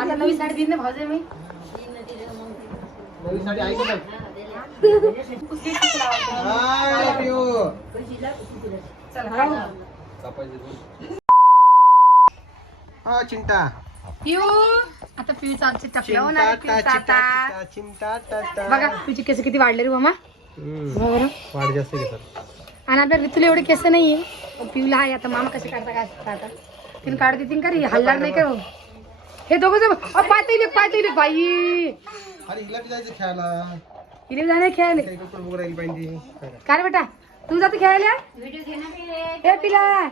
आता नवी साडी दिन भाऊजे मी. नवी साडी ऐकत हाय पिऊ चल हा चिंटा पिऊ आता चिंटा आता. चिंटा टा, टा. बघा तुझे केस किती वाढले रे मामा. वाढ जास्त घेतात आणि आपल्या ऋतूला एवढे केस नाहीये. पण पिऊला आहे आता मामा कसे काढता काय आता? तिने काढ देतील का रे? हल्ला नाही का? हो? दोघं जण पातळी पातळी बाई. हिने जाणे खेळायला. काय रे बेटा? तू जातो खेळायला? हे पिला.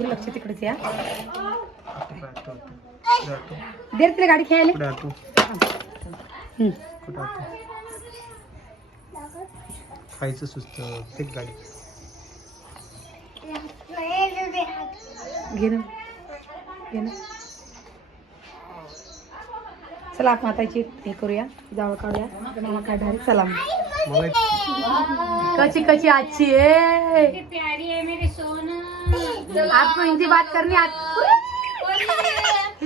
लक्ष तिकडेच या. दे रे तिला गाडी खेळायला. खायचं सुस्त फेक गाडी. घे ना. घे ना. चला आपण माताची हे करूया. जावळ काढूया. मामा काढणार चला. कची कची आजची आहे आपको हिंदी बात करनी आती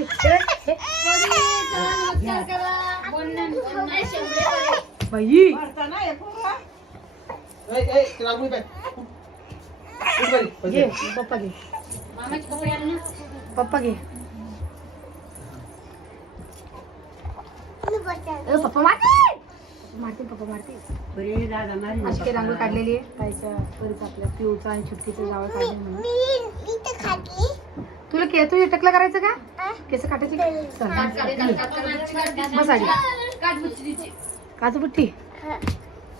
बाई ए, ए, ते रांगोळी पाय. उठ बाई, बस घे. पप्पा घे पप्पा घे ए, पप्पा मारते मारते पप्पा मारते अशी काही रांगोळी काढलेली आहे कायच्या परत आपल्या पिऊचा आणि छुटकीचं जावळ काढले म्हणून तुला के तू टकलं करायचं का केस काटायची का चल. बस आधी काजू बुट्टी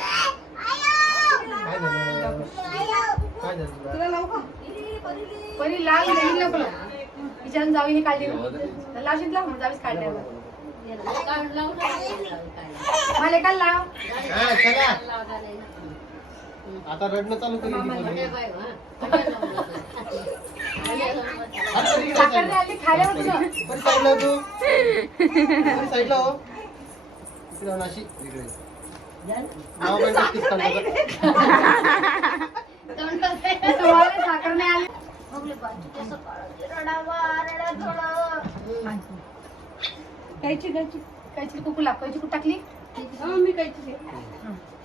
काय झालं काय झालं तुला? परी लाल नवीन नको तिच्यानं जावीने काढली ना लावशील लाव जावीच काढल्यावर मला एकाला लाव हा, चला. आता रडणं चालू. आता साखर खायला बरं साईडला हो तू? बरं साईडला हो? इकडे जाऊन अशी इकडे साखर नाही आली कायची कायची कायची कुकू लाव कायची कुठं? टाकली मी कायची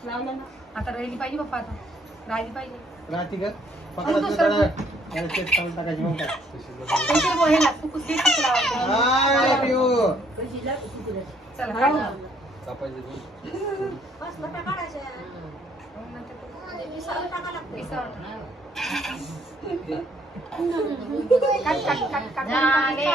लावलं ना आता राहिली पाहिजे पप्पा आता राहिली पाहिजे राहती का दुसरं टाकायची मग काय. कुकू लावायचं. चला नाही?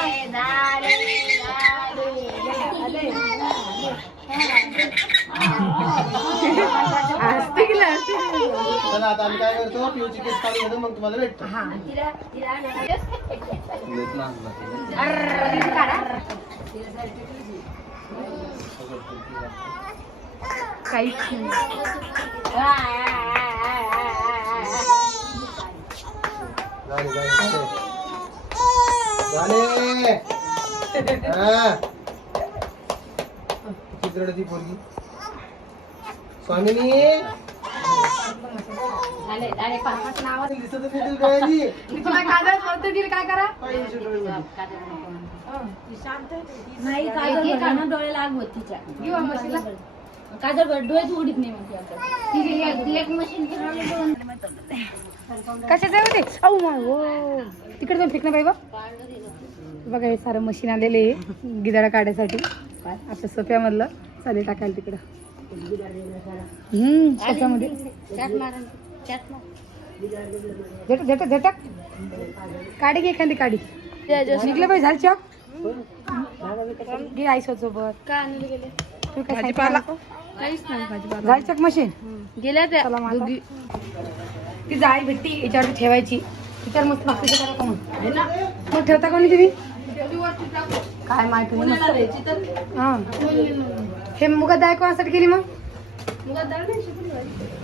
चला आता आम्ही काय करतो? पिऊची केस काढून घेतो मग तुम्हाला भेटतो. हा. अर्र, तिची काढा. काहीच नाही रडती पोरगी स्वामिनी नाही काय करा पाहिजे डोळ्यामध्ये. डोळे लाग होत तिच्या. घेऊ हा काजळ डोळ्यात उडीत नाही आहे हो ते? औ माय हो तिकडे जाऊन फेकणं बाई बघा हे सारं मशीन आलेले आहे गिदाडा काढायसाठी. आपल्या सोप्यामधलं चालेल टाकायला तिकडं. हम्म सोप्यामध्ये झटक झटक झटक. काढी घे एखादी काढी. निघलं पाहिजे झाल चॉक घे आई सोबत तू काय काहीच नाही भाजीपाला चॉक मशीन? गेल्या त्या चला मग आता. ती जाळी भेटती याच्यावरती ठेवायची. त्याच्यावर मस्त भाकरी करा का मग मग ठेवता कोणी तुम्ही? काय माहिती नाही. हा. हे मुगात डाळ कोणासाठी केली मग?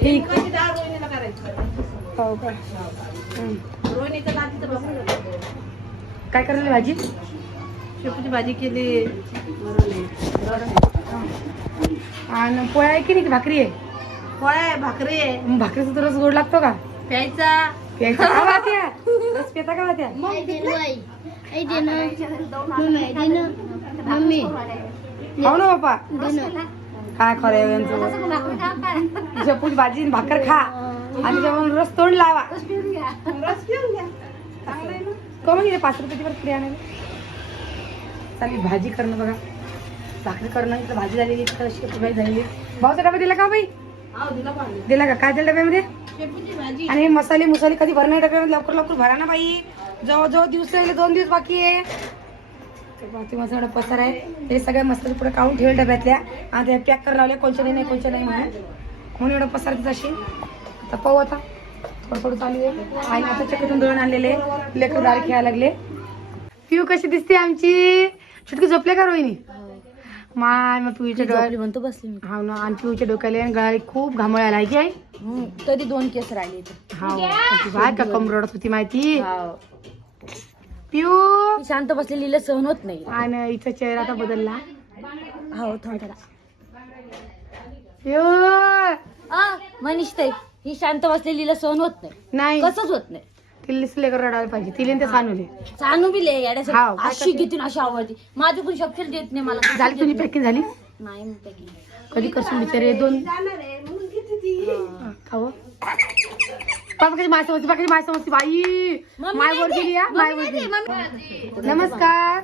हे इकडे. हो का. काय करायला भाजी? शेपूची भाजी केली. आणि पोळ्या आहे की नाही? भाकरी आहे? पोळ्या भाकरी आहे. मग भाकरीचा तर रस गोड लागतो का? प्यायचा. प्यायचा का वाट्या रस पिता का वाट्या खाऊ ना बापा काय खरं यांचं. शेपूची भाजी आणि भाकर खा. आणि जेवण रस तोंड लावा. कमी गेले पाच रुपयाची बरं फ्री आणायला चालेल भाजी करणं बघा. भाकरी करणं इथं भाजी झालेली इथं शेपूची झालेली. भाऊचा डबा दिला का बाई? दिला का? काय दिला डब्यामध्ये? आणि हे मसाले मुसाले कधी भरणार डब्यामध्ये? लवकर लवकर भरा ना बाई. जवळजवळ दिवस राहिले दोन दिवस बाकी आहे. ते माझा एवढा पसार आहे. हे सगळ्या मसाले पुढे काढून ठेवले डब्यातल्या. आणि ते पॅक करायला लावले कोणच्या नाही कोणच्या नाही म्हणून. म्हणून एवढा पसार तिथं अशी आता पाहू आता. थोडं थोडं चालू आहे. आई आता चक्कीतून दळून आणलेले? लेकर दार खेळायला लागले. पिऊ कशी दिसते आमची? छुटकी झोपले का रोहिणी? माय मग पिऊच्या डोळ्यात म्हणतो बसली मी. हा ना आणि पिऊच्या डोक्याला आणि गळाला खूप घामोळ आला की आई? तरी दोन केस राहिले इथे. हा का कम रडत होती माहिती? पिऊ शांत बसलेली सहन होत नाही. आणि हिचा चेहरा आता बदलला. हो थोडा पिऊ मनीष ताई ही शांत बसलेलीला सहन होत नाही. नाही. कसंच होत नाही. तिला लेकर रडायला पाहिजे. तिला आणि ते सानूले. चानू बी हाव, काय अशी घेतील अशी आवडती. माझी कोणी शक्यच देत नाही मला झाली तुझी पॅकिंग झाली? नाही मी packing. कधी करशील बिचारे? दोन. हा, माय समजते कशी माय समजते बाई. मम्मी माय वर नाही गेली दे, माय मम्मी नाही दे, नमस्कार.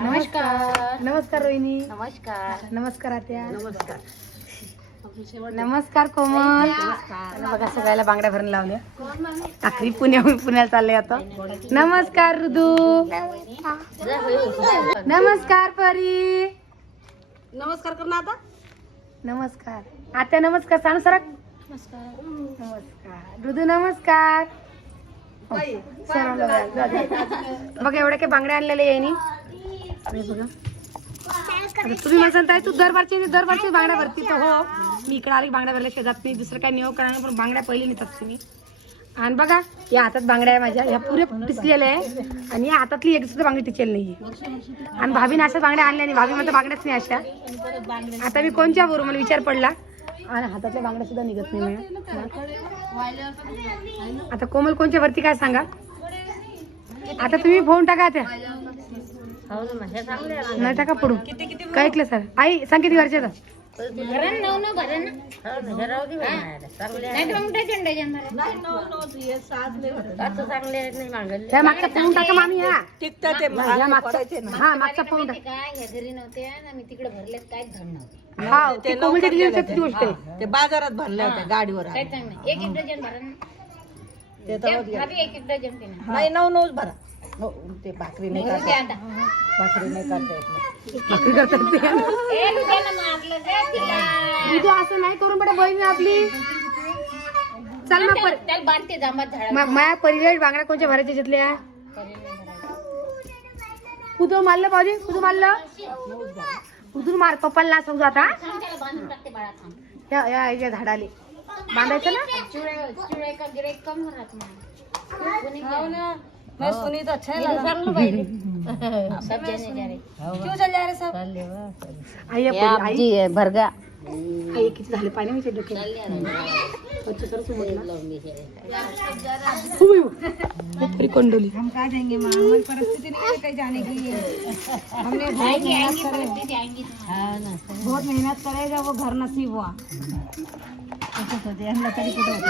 नमस्कार. नमस्कार. रोहिणी. नमस्कार. नमस्कार आत्या. नमस्कार. कोमल. आणि बघा सगळ्याला बांगड्या भरून लावल्या. टाकरी पुण्याहून पुण्याला चालले आता. नमस्कार ऋदू नमस्कार परी. नमस्कार कर ना आता. नमस्कार. आत्या नमस्कार सांग सरक. नमस्कार. ऋदू नमस्कार. हो, सर्वांना बघा, एवढ्या काही बांगड्या आणलेल्या येईनी अरे बघा. आता तुम्ही ताई तू दरबारची दरबारची बांगड्या भरती तर हो मी इकडे आली बांगड्या भरल्या शेजात. नाही दुसरं काही नियोग करणार नाही, पण बांगड्या पहिले नेतात तुम्ही. आणि बघा या हातात बांगड्या आहे माझ्या. ह्या पुरे टिचलेल्या आहे. आणि या हातातली एक सुद्धा बांगडी टिचेल नाहीये. आणि भाभीने अशा बांगड्या आणल्या नाही भाभी म्हणतो बांगड्याच नाही अशा. आता मी कोणच्या बरोबर मला विचार पडला. आणि हातातल्या बांगड्या सुद्धा निघत नाही माझ्या. आता कोमल कोणच्या वरती काय सांगा? आता तुम्ही फोन टाका त्या. नाही टाका पडू काय ऐकलं सर आई सांग किती घरचे त्या मागचा फोन टाका मामी हा. या मागचा हा मागचा फोन टाका. हा ते कोमलच्या डिलिव्हरीची किती गोष्ट आहे. ते बाजारात भरल्या होत्या गाडीवर नाही नऊ नऊच भरा. हो ते भाकरी नाही करता. भाकरी नाही करता येत. भाकरी करतात असं नाही करून पडे बहिणी आपली. चल मग पर- म- माया परिवेश बांगड्या कोणच्या भरायच्या घेतल्या कुठं मारलं पाहिजे कुठं मारलं? कुठून मार पप्पाला ना समजू आता या या या झाडाले. बांधायचं ना. मैं सुनी तो अच्छा लगा। क्यों चल जा रहे सब? आई या परी- आई। भरगा आई किती झाले पाणी म्हटलं. उई, उई. हे परी कोंडोली। हम कहा जाएंगे माँ? हमारी परिस्थिति नहीं है कहीं जाने की हमने बहुत मेहनत करे बहुत मेहनत करे जब वो घर नसीब हुआ। ऐसे सोचे हम लोग तरी कुठे होते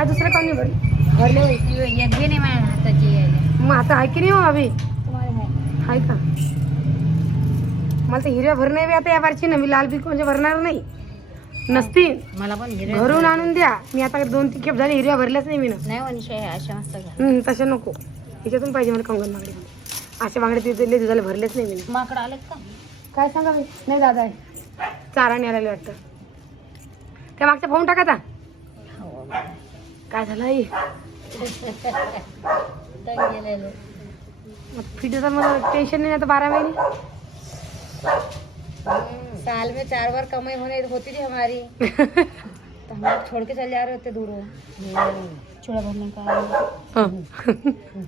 आज दुसरं कोण नाही बरी मग आता आहे की नाही हो अभि? आहे का? मला तर हिरव्या भर नाही बी आता या बारची ना मी लाल बी कोणच्या भरणार नाही. नसतील मला पण घरून आणून द्या. मी आता दोन तीन खेप झाली हिरव्या भरल्याच नाही मी ना. नाही अशा मस्त तशा नको. याच्यातून पाहिजे मला कंगन बांगडे अशा बांगड्या तिथे लय दिवसाला भरलेच नाही मी ना. माकड आले का? काय सांगा नाही दादा आहे. चारा न्यायला वाटतं. त्या मागच्या पाहून टाका आता. काय झालं आई? फिटचा मला टेन्शन नाही आता बारा महिने. साल में चार बार कमाई होने होती थी हमारी। तो हम छोड़ के चले जा रहे होते दूर। छोड़ा भरने का।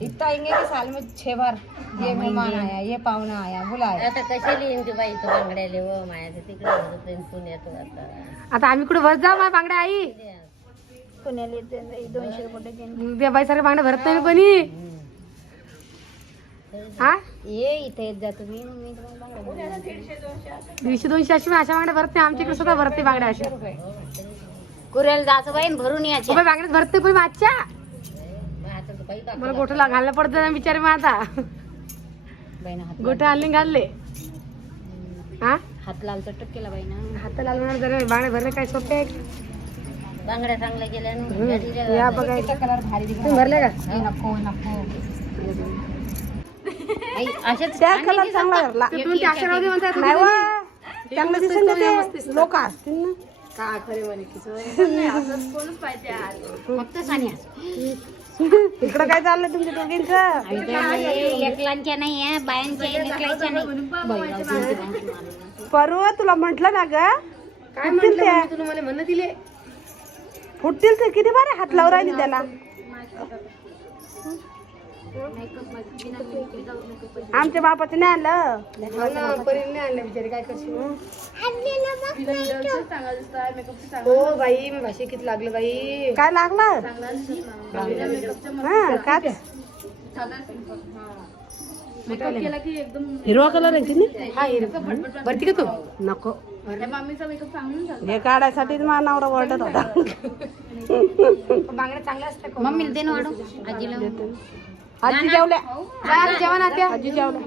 इतना आएंगे कि साल में छह बार ये मेहमान आया ये पाहुणा आया बुलाया। आता कशाला येईन की बाई तो बांगड्याले? व माया तिकडे पुण्यात आता. आता आम्ही कुठे भरत जाऊ माझ्या बांगड्या आई? पुण्याला येते दोनशे रुपये त्या भरत नाही ना कोणी? हा? ये इथे येत मी तुम्हाला देईन. दीडशे दोनशे अशी अशा बांगड्या भरत नाही आमच्या इकडे सुद्धा भरत बांगड्या अशा. कुऱ्याला जायचं बाई आणि भरून यायचे. बाई बांगड्यात भरत कोणी मागच्या? बाई मला गोठं घालणं पडतं ना बिचारे मग आता बाईनं हात गोठं आणले घालले. हा? हात लाल चटक केला बाईनं हात लावणार जरा बांगड्या भरले काय सोपे आहे का? बांगड्या चांगल्या हम्म. या बघा तिचा कलर भारी दिसला तुम्ही भरले का? ए, नको नको. अशाच त्या कलर चांगला भरला तुम्ही त्या अक्षरावर दे म्हणताय तुम्ही. चांगलं दिसेल ना ते लोक असतील ना का खरे म्हणे फक्त सानिया. इकडं काय चाललंय तुमच्या दोघींचं? लेकलांच्या नाही आहे बायांच्या लेकलांच्या नाही. परू तुला म्हंटल ना ग? काय म्हटलं तुला मला म्हणणं दिले. फुटतील ते. किती बारे हात लावून राहिली त्याला. आमच्या बापाचं नाही काय करशील हो बाई मी भाषे किती लागलं बाई. काय लागलं? हा काच. हिरवा कलर आहे की हा हिरवा. भरती का तू. नको. हे काढायसाठी माझा नवरा ओरडत होता. बांगड्या चांगल्या असतात मम्मीला दे ना वाढू आजीला. आजी जेवल्या. जेवण आत्या. आजी जेवल्या.